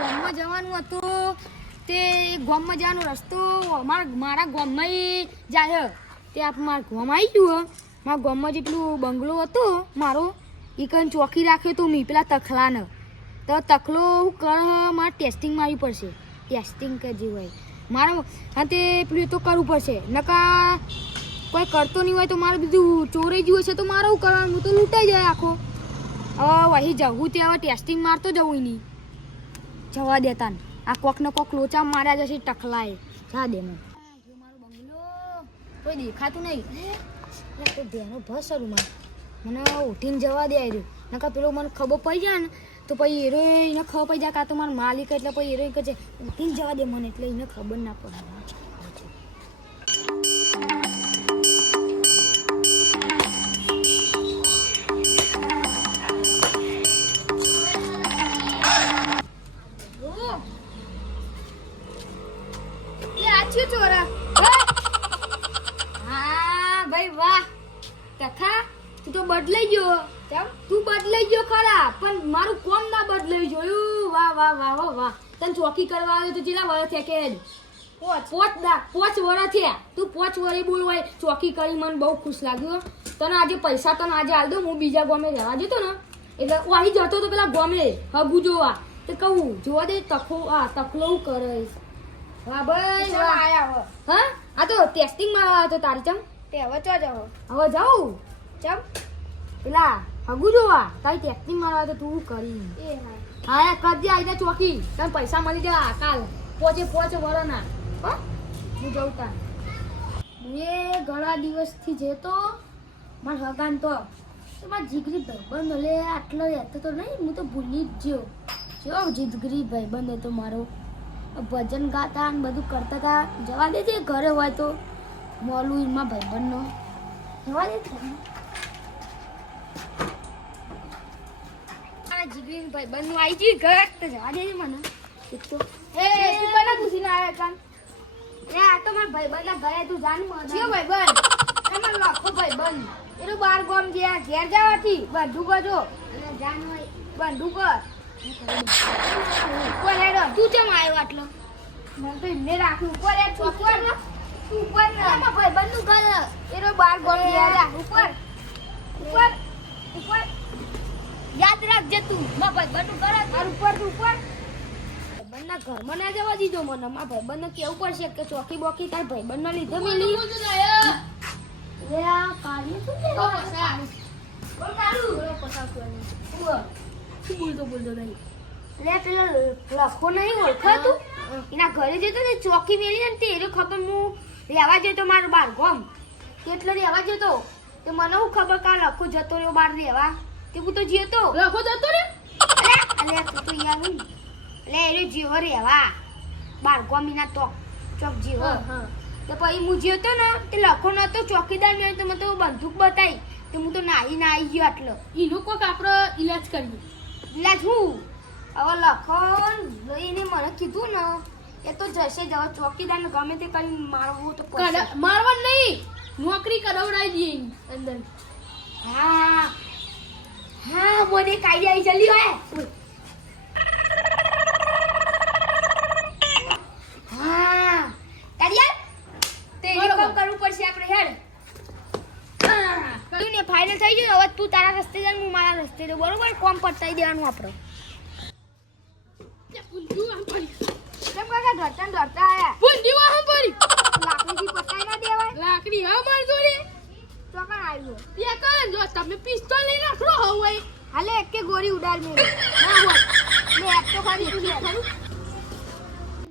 ગામમાં જવાનું હતું તે ગામમાં જવાનો રસ્તો મારા ગામમાં જાય તે મારા ગામ આવી ગયું મારા ગામમાં જેટલું બંગલો હતો મારો એ કઈ ચોકી રાખ્યો તો મેં પેલા તખલાને તો તખલો હું કર મારે ટેસ્ટિંગ મારવી પડશે ટેસ્ટિંગ કે જે હોય મારે હા તે પેલું તો કરવું પડશે નકા કોઈ કરતો નહીં હોય તો મારે બીજું ચોરાઈ ગયું હશે તો મારે શું કરવાનું હું તો લૂંટાઈ જાય આખો હવે વહી જવું તે હવે ટેસ્ટિંગ મારતો જવું નહીં જવા દેતા ને આ કોકને કોક લોચા માર્યા જશે ટકલાએ જા દે મને મારો બંગલો કોઈ દેખાતું નહીં તો ધ્યાનો બસ સરું મને ઉઠીને જવા દે આવ્યું નકા પેલો મને ખબર પડી જાય ને તો પછી એરો એને ખબર પડી જાય કાં તો મારો માલિક એટલે પછી એરો કહે છે ઉઠીને જવા દે મને એટલે એને ખબર ના પડે ચોરા હા ભાઈ વાહ તખા તું તો બદલાઈ ગયો તું બદલાઈ ગયો ખરા પણ મારું કોમ ના બદલાઈ જોયું વાહ વાહ વાહ વાહ વાહ તને ચોકી કરવા આવ્યો તો કેટલા વર્ષ થયા કે પોચ વર્ષ થયા તું 5 વર્ષ બોલવાય ચોકી કરી મને બહુ ખુશ લાગ્યું તને આજે પૈસા તને આજે આલ દો હું બીજા ગામે રહેવા જતો ને એટલે અહીં જતો તો પેલા ગામે હગુ જોવા તો કહું જોવા દે તખલો કરે વાહ ભાઈ વાહ આયા હા આ તો ટેસ્ટિંગ માં આવ્યો તો તારી ચમ તે હવે ચો જાવ હવે જાઉં ચમ પેલા હગુ જોવા તારી ટેસ્ટિંગ માં આવ્યો તો તું કરી એ હા કરજે આઈને ચોકી તને પૈસા મળી જાય કાલ પોચે વરના હો હું જઉં તાર એ ઘણા દિવસથી જતો માર હગાન તો મારા જીગરી ભાઈબંધ લે આટલો રહેતો તો નહીં હું તો ભૂલી જ ગયો કેવો જીગરી ભાઈબંધ હતો મારો ભજન ગાતા ને બધું કરતા હતા જવા દેજે ઘરે હોય તો મોલું એમાં ભાઈબંધનો જવા દે જીગરી ભાઈબંધનું આવી ગઈ ઘર તો જવા દેજે મને તો એ તું કોને પૂછીને આવ્યા કાન એ આ તો મારા ભાઈબંધના ઘરે તું જાન મને કયો ભાઈબંધ તમારો લાખો ભાઈબંધ એનું બાર ગામ ગયા ઘેર જવાથી બંધુ કરજો અને જાન હોય બંધુ કર ઉપર હેડો તું કેમ આવ્યો આટલો મને તો ઇને રાખું ઉપર હેડ ઉપર મારા ભાઈબંધનું ઘર એનો બાર ગામ ગયા ઉપર યાદ રાખજે તું મારા ભાઈબંધનું ઘર આ ઉપર તું ઉપર ભાઈબંધના ઘરમાં ના જવા દીધો મને મારા ભાઈબંધને કેવું પડશે કે ચોકી બોકી તાર ભાઈબંધના લીધે મિલી લે આ કાલી શું છે બોલ કાલુ પસાર કરી બોલતો નહીં લે પેલો લખો નહીં ઓળખો તું એના ઘરે જતો ને ચોકી મેલી ને તે ખબર હું રહેવા જતો મારું બાર ગોમ કેટલો રહેવા જતો તે મને હું ખબર કા લખો જતો રહ્યો બાર રહેવા તે હું તો જતો લખો જતો રે અલે તું તો યાર હું લે એનો જીવો રહેવા બાર ગોમ એના તો ચોક જીવો તો પછી હું જતો ને તે લખો નતો ચોકીદાર મેં તો મને તો બંદૂક બતાવી તો હું તો નાઈ ગયો આટલો એનો કોક આપણો ઈલાજ કરીએ ઈલાજ હું હવે લખન એને મને કીધું ને એ તો જશે જ હવે ચોકીદારને ગમે તે કરી મારવું તો મારવા નહીં નોકરી કરાવડાવી દઈએ અંદર હા હા બોને કાઈ આવી જલ્દી હોય હા કાઢિયા તે કામ કરવું પડશે આપણે હેડ તું ને ફાઇનલ થઈ ગયું હવે તું તારા રસ્તે જા હું મારા રસ્તે જો બરોબર કોમ પતાઈ દેવાનું આપણે ડરતા આયા ભૂંડી વાહ પડી લાકડી પતાઈ ના દેવાય લાકડી હા માર જોડે ચોકણ આવ્યો પેકન જો તમે પિસ્તોલ લઈ રાખો હોય હાલે એકે ગોરી ઉડાડ મે ના હોય મે એક તો ખાલી તું ખરું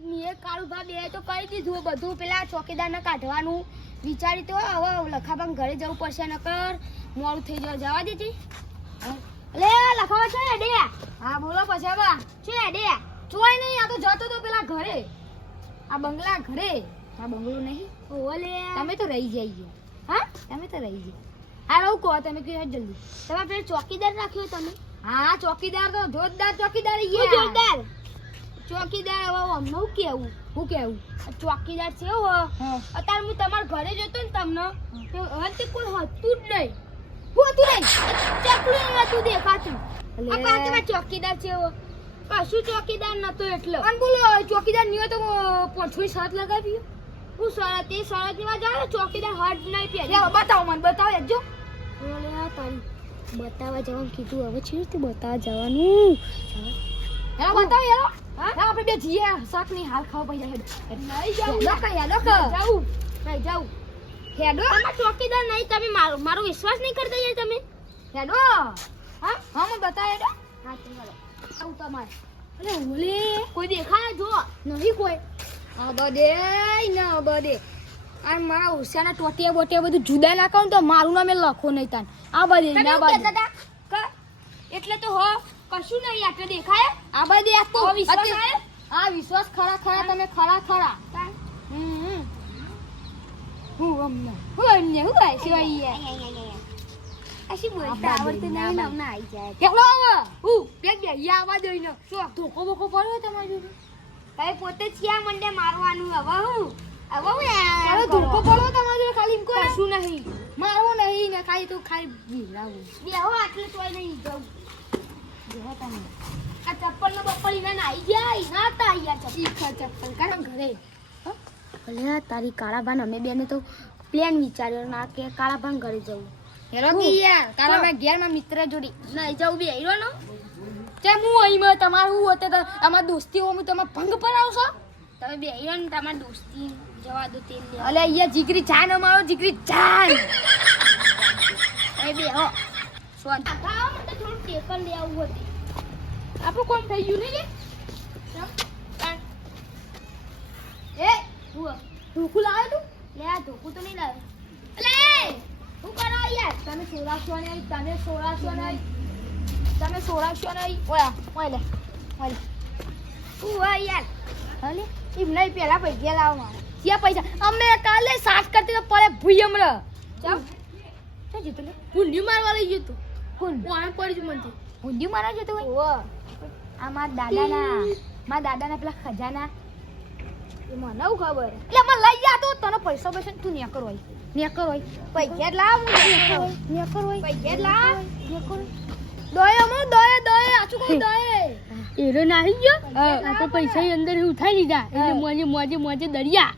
મે કાળુ ભા બે તો કરી દીધું બધું પેલા ચોકીદારને કાઢવાનું વિચારી તો હવે લખાબાન ઘરે જવું પડશે નકર મોડું થઈ જવા દેતી લે લખાવા છે ડે હા બોલો પછી બા છે ડે જોઈ નહીં આ તો જતો તો પેલા ઘરે આ બંગલા ઘરે આ બંગલો નહીં ઓલે તમે તો રહી જઈએ હા તમે તો રહી જઈએ હા રહું કહો તમે કહો જલ્દી તમે પેલા ચોકીદાર રાખ્યો તમે હા ચોકીદાર તો જોરદાર ચોકીદાર જોરદાર ચોકીદાર હવે અમને હું કેવું ચોકીદાર છે અત્યારે હું તમારા ઘરે જતો ને તમને તો હતે કોઈ હતું જ નહીં હું હતું નહીં ચકલું હતું દેખાતું આ ચોકીદાર છે કશું ચોકીદાર નતો એટલે અને બોલો ચોકીદાર નહીં હોય તો પોછડી શરત લગાવી હું શરત એ શરત ની વાત આવે ચોકીદાર હટ નહીં પહેરી બતાવો મને બતાવો જો ઓલે આ તારી બતાવવા જવાનું કીધું હવે છે તે બતાવવા જવાનું હેલો બતાવ હેલો હા આપણે બે જીએ શાક ની હાલ ખાવ પૈસા હેડ નહીં જાવું લખ હેલો જાવું નહીં જાવું હેડો તમે ચોકીદાર નહીં તમે મારો વિશ્વાસ નહીં કરતા યાર તમે હેડો હા હા મને બતાવ હેડો હા ચાલો આવું તમારે અરે ઓલે કોઈ દેખાય જો નહીં કોઈ આ બદે આ મારા ઉષાના ટોટિયા બોટિયા બધું જુદા નાખાવ તો મારું નામે લખો નહીં તાન આ બધે ના બધે એટલે તો હો કશું નહીં આટલે દેખાય આ બધે આ તો વિશ્વાસ આ વિશ્વાસ ખરા તમે ખરા હું અમને હું ભાઈ સિવાય અશી બોલતા આવડતું નહીં ને અમને આવી જાય કેટલો આવે હું બેગ બે યા આવા જોઈને શું ધોકો બોકો પડ્યો તમારી જોડે કઈ પોતે ચિયા મંડે મારવાનું હવે હું યાર ધોકો પડ્યો તમારી જોડે ખાલી ઇમકો કશું નહીં મારવો નહીં ને ખાલી તું ખાલી ભીરાવું બેહો આટલે તોય નહીં જાઉં બેહો તમે આ ચપ્પલ નો બપ્પલ ઇના આવી જાય ના તા યાર ચપ્પલ કાઢ ઘરે ભલે તારી કાળાભાન અમે બેને તો પ્લાન વિચાર્યો ના કે કાળાભાન ઘરે જવું હેરો કે યાર કાળાભાઈ ઘેરમાં મિત્ર જોડી નહીં જવું બે હીરો નો તે હું અહીં તમારું હોતે તો અમાર દોસ્તી હું તમે ભંગ પર આવશો તમે બે હીરો ને તમાર દોસ્તી જવા દો તેલ લે અલે અહીંયા જીગરી જાન અમારો જીગરી જાન એ બે હો સોન ખાવા માટે થોડું ટેકન લે આવું હતી આપણું કોમ થઈ ગયું નહીં એ ધોકું લાવે તું લે આ ધોકું તો નહીં લાવે લે શું કરો યાર તમે સોરાશો નહીં ઓય લે હું યાર હલે એમ નહીં પેલા પૈસા લાવો મારે ક્યાં પૈસા અમે કાલે સાત કરતી તો પડે ભૂઈ હમણાં ચાલ શું જીતું લે ભૂંડી મારવા લઈ ગયું તું કોણ પડી જ મને ભૂંડી મારવા જતો હોય આ મારા દાદાના પેલા ખજાના મને ખબર એટલે મને લઈ જા તું તને પૈસા પૈસા તું ને કરો પૈસા લાવ પૈસા લાવ દોય આચું કોઈ દોય એરો નાહી ગયો આપણે પૈસા અંદર ઉઠાઈ લીધા એટલે મોજે દરિયા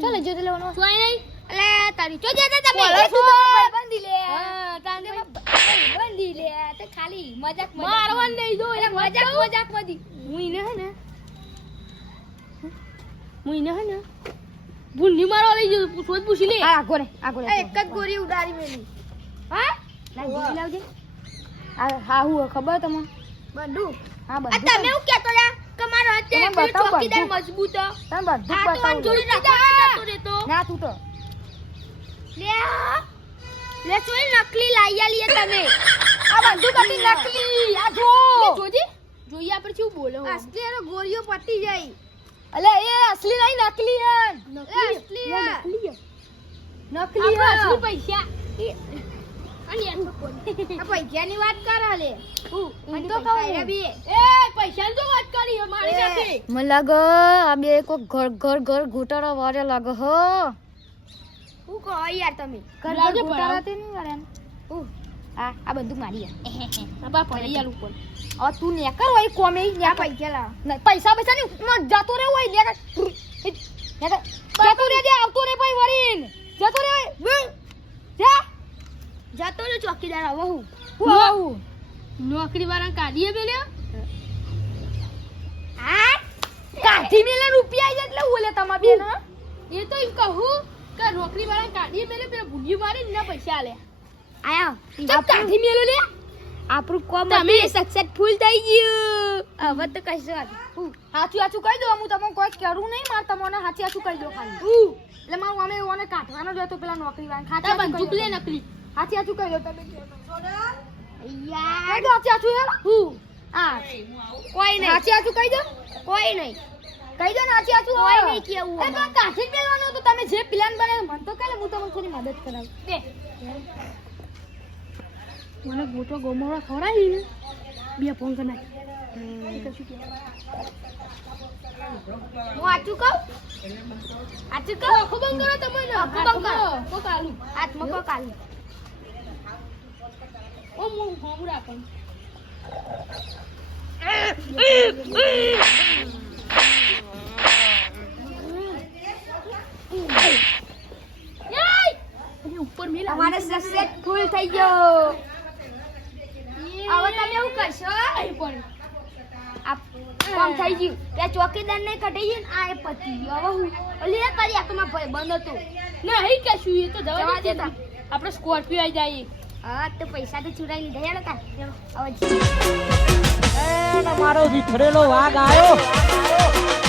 ચાલ જો તે લેવાનો સોય નહીં એટલે તારી જો જતા તમે બંધી લે બંધી લે તે ખાલી મજાક મારવાન નહીં દો એટલે મજાક મધી હું ઇને હે ને ભૂંડી મારવા લઈ જજો પૂછી લે આગો એક જ ગોરી ઉડાડી મેલી હા લાવ લાવજે હા હું ખબર તમને બંદુ હા બંદુ તમે હું કહેતો લા કે મારો અત્યારે ચોકીદાર મજબૂત તમે બધું બતાવો જોડી રાખો તો ના તું તો લે ચોઈ નકલી લાઈ આલી તમે આ બંદુ કતી નકલી આ જો જોઈએ આપણે શું બોલે અસલી એનો ગોરીઓ પટી જાય અલે એ અસલી નહીં નકલી હે નકલી અસલી પૈસા અને આ પૈસાની વાત કર લે હું તો કહું એ પૈસાની તો વાત કરી મારી સાથે મને લાગે આ બે કો ઘર ઘૂંટરો વારે લાગે હો હું કહો યાર તમે ઘર ઘૂંટરા તે નહીં કરે આ બધું મારી બાપા પડી યાર ઉપર આ તું ને કર હોય કોમે ને પૈસા લા પૈસા ની જતો રે હોય ને જતો રે દે આવતો રે ભાઈ વરીન જતો રે જા જતો રે ચોકીદાર આવો હું નોકરી વાળા કાઢીએ પેલ્યો આ કાઢી મેલે રૂપિયા એટલે ઓલે તમા બેન એ તો એમ કહું કે નોકરી વાળા કાઢીએ પેલે ભૂગી મારી ને પૈસા આલે આયા જબ કાઢી મેલો લે આપણું કોમ તમે સક્સેસફુલ થઈ ગયું હવે તો કશું હાચું કહી દો હું તમને કોઈ કરું નહીં માર તમને હાચું કહી દો ખાલી એટલે મારું અમે ઓને કાઢવાનો જ હતો પેલા નોકરી વાળા ખાતા બંદૂક લે નકલી હાચું કહી દો તમે યાર હાચું યાર આ કોઈ નહીં હાચું કહી દો કોઈ નહીં કહી દો ને હાચું કોઈ નહીં કેવું એ તો કાઢી મેલવાનો તો તમે જે પ્લાન બનાવ્યો મન તો કાલે હું તમને થોડી મદદ કરાવું દે મને ગોટો ગોમોળા ખવડાવી ને બે ફોન કરી નાખ હું આચું કહું ખબર કરો તમે હાથમાં કો કાલું ઓ હું રાખું ઉપર મિલ અમારે સસેટ ફૂલ થઈ ગયો હવે તમે એવું કરશો પણ આ કામ થઈ ગયું કે ચોકીદાર ને કઢી ગયું આ એ પતી ગયું હવે હું ઓલી એ કરી આખમાં ભાઈ બંધ હતો ના હઈ કશું એ તો જવા દે આપણે સ્કોર્પિયો આવી જઈએ હા તો પૈસા તો ચુરાઈ લીધા યાર કા હવે એ તમારો વિખરેલો વાઘ આવ્યો